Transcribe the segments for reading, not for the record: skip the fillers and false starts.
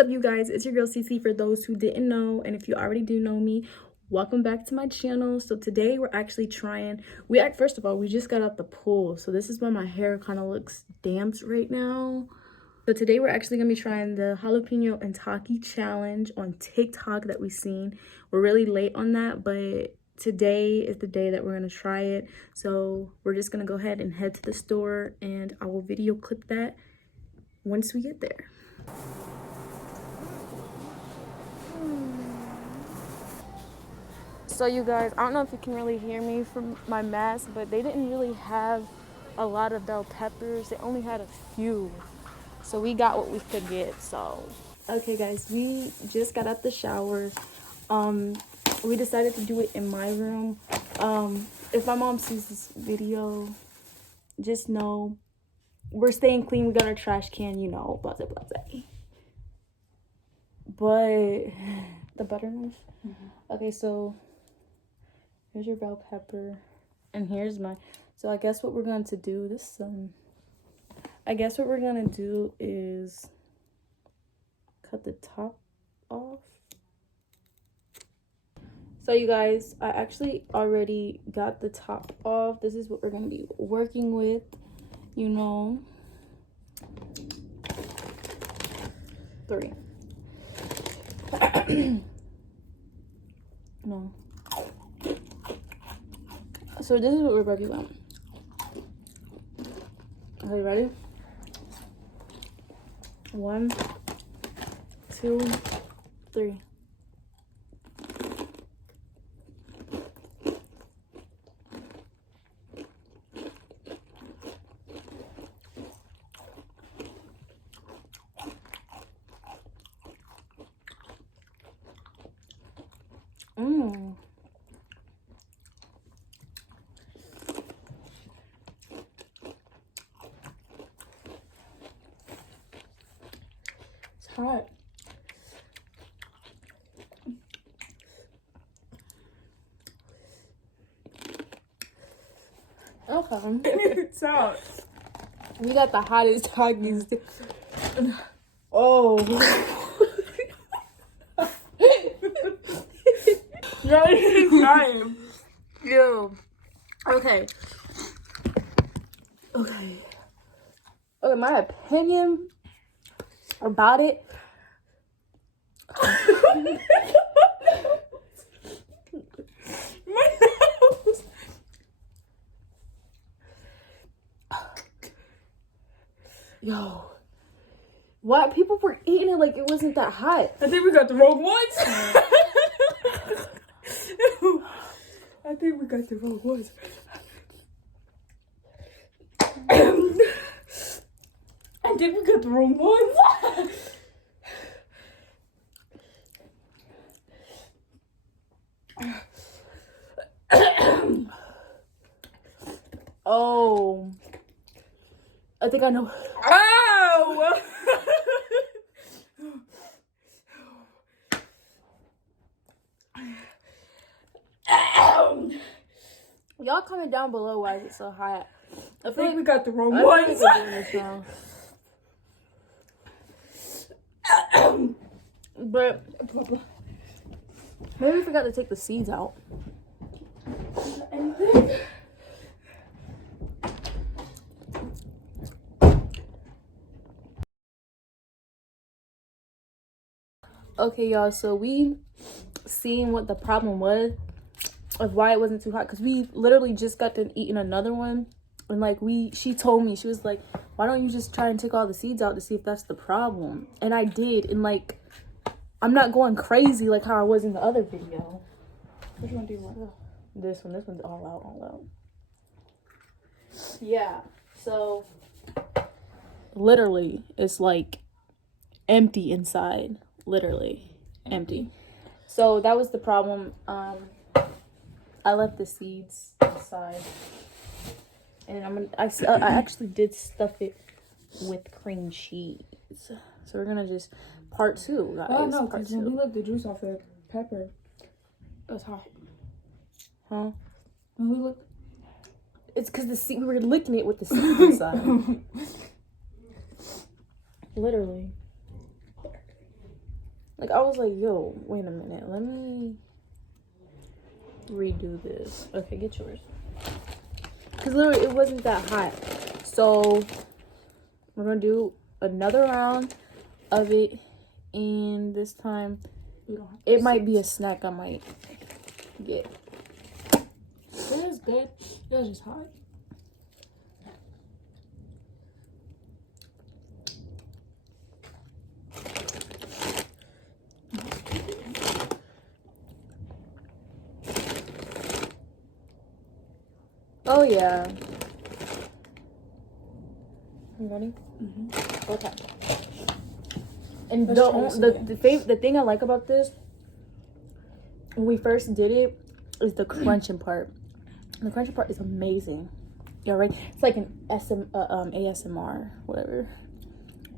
up, you guys? It's your girl Cece, for those who didn't know, and if you already do know me, welcome back to my channel. So today we're actually trying, first of all, we just got out the pool, so this is why my hair kind of looks damp right now. So today we're actually gonna be trying the jalapeno and Takis challenge on TikTok that we've seen. We're really late on that, but today is the day that we're gonna try it. So we're just gonna go ahead and head to the store, and I will video clip that once we get there. So you guys, I don't know if you can really hear me from my mask, but they didn't really have a lot of bell peppers. They only had a few. So we got what we could get, so. Okay guys, we just got out the shower. We decided to do it in my room. If my mom sees this video, just know we're staying clean. We got our trash can, you know, blah, blah, blah. But the butter knife. Okay, so here's your bell pepper, and here's my. So I guess what we're going to do I guess what we're gonna do is cut the top off. So you guys, I actually already got the top off. This is what we're gonna be working with, you know. 3. No. So this is what we're working on. Are you ready? 1, 2, 3. It's hot. Okay. It's out. We got the hottest Takis. Oh. Crying. Yo. Okay. Okay. Okay, my opinion about it. My nose. Yo. What? People were eating it like it wasn't that hot. I think we got the wrong ones. I think we got the wrong ones. I think we got the wrong ones. Oh. I think I know. Ow! Y'all comment down below why is it so hot. I think we got the wrong I ones. think we're doing this now. But maybe we forgot to take the seeds out. Okay, y'all, so we seen what the problem was of why it wasn't too hot, because we literally just got done eating another one, and like she told me, she was like, why don't you just try and take all the seeds out to see if that's the problem? And I did, and like I'm not going crazy like how I was in the other video. Which one do you want? This one's all out. Yeah, so literally it's like empty inside. Literally empty. So that was the problem. I left the seeds inside, and I actually did stuff it with cream cheese. So we're gonna just part 2, guys. Oh no, because when we licked the juice off the pepper, it was hot. Huh? When we looked, it's because we were licking it with the seeds inside. Literally. Like, I was like, yo, wait a minute. Let me redo this. Okay, get yours. Because literally, it wasn't that hot. So, we're going to do another round of it. And this time, it might be a snack I might get. It was good. It was just hot. Oh, yeah. You ready? Mm-hmm. Okay. And Let's try this the thing I like about this, when we first did it, is the crunching part. The crunching part is amazing. Yeah, right. It's like an ASMR, whatever.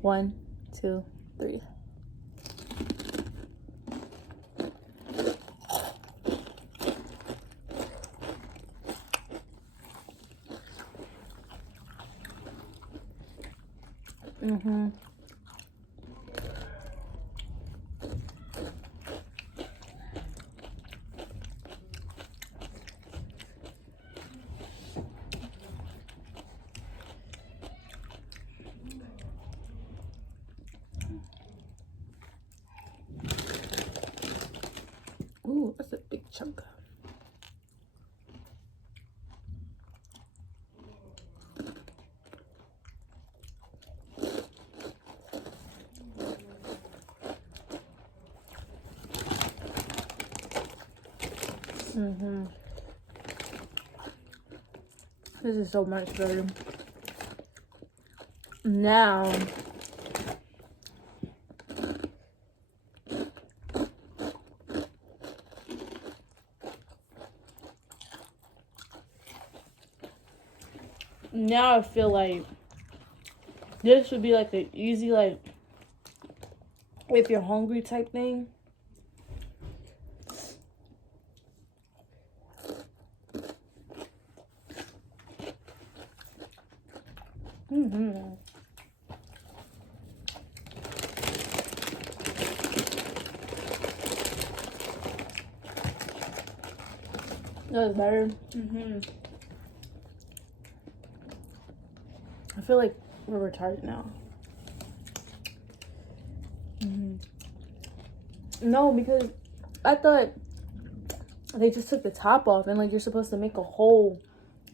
1, 2, 3. Ooh, that's a big chunk. This is so much better. Now, I feel like this would be like an easy, like, if you're hungry type thing. That was better. I feel like we're retarded now. No, because I thought they just took the top off and like you're supposed to make a hole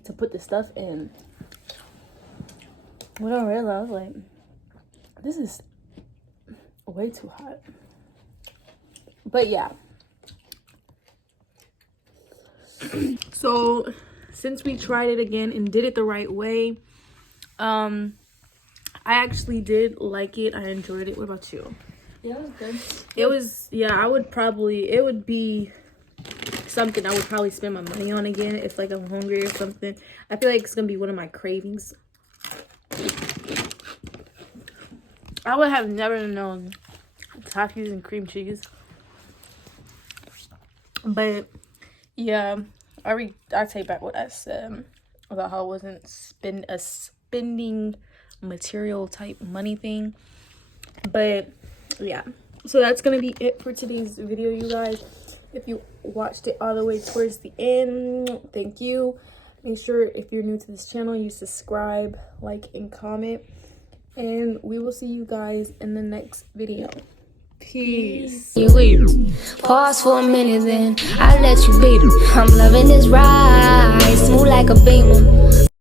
to put the stuff in. When I realized, like, this is way too hot. But yeah. So since we tried it again and did it the right way, I actually did like it. I enjoyed it. What about you? Yeah, it was good. It was, yeah, it would be something I would probably spend my money on again if like I'm hungry or something. I feel like it's gonna be one of my cravings. I would have never known Takis and cream cheese. But yeah, I take back what I said about how it wasn't spending material type money thing. But yeah, so that's gonna be it for today's video, you guys. If you watched it all the way towards the end, thank you. Make sure if you're new to this channel, you subscribe, like, and comment, and we will see you guys in the next video. Peace. Pause for a minute, then I let you beat it. I'm loving this ride, smooth like a beamer.